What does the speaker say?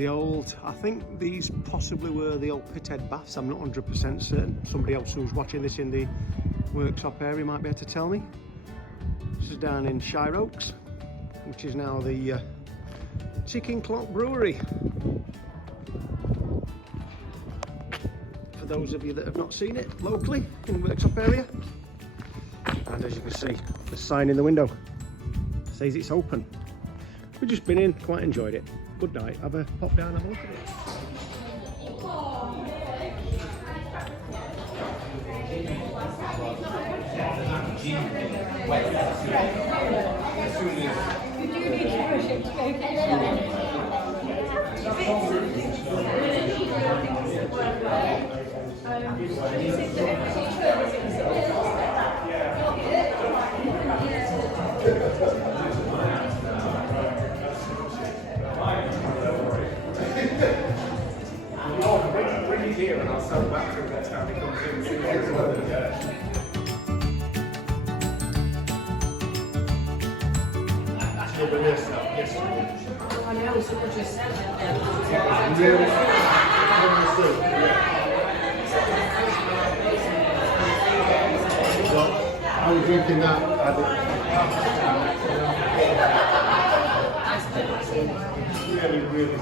the old, I think these possibly were the old pithead baths, I'm not 100% certain. Somebody else who's watching this in the workshop area might be able to tell me. This is down in Shireoaks, which is now the Ticking Clock Brewery. For those of you that have not seen it locally in the workshop area. And as you can see, the sign in the window says it's open. We've just been in, quite enjoyed it. Good night. Have a pop down and have a look at it. Bring it here and I'll sell back to it next time it comes in. I know, so we're just I was drinking that. Really, really.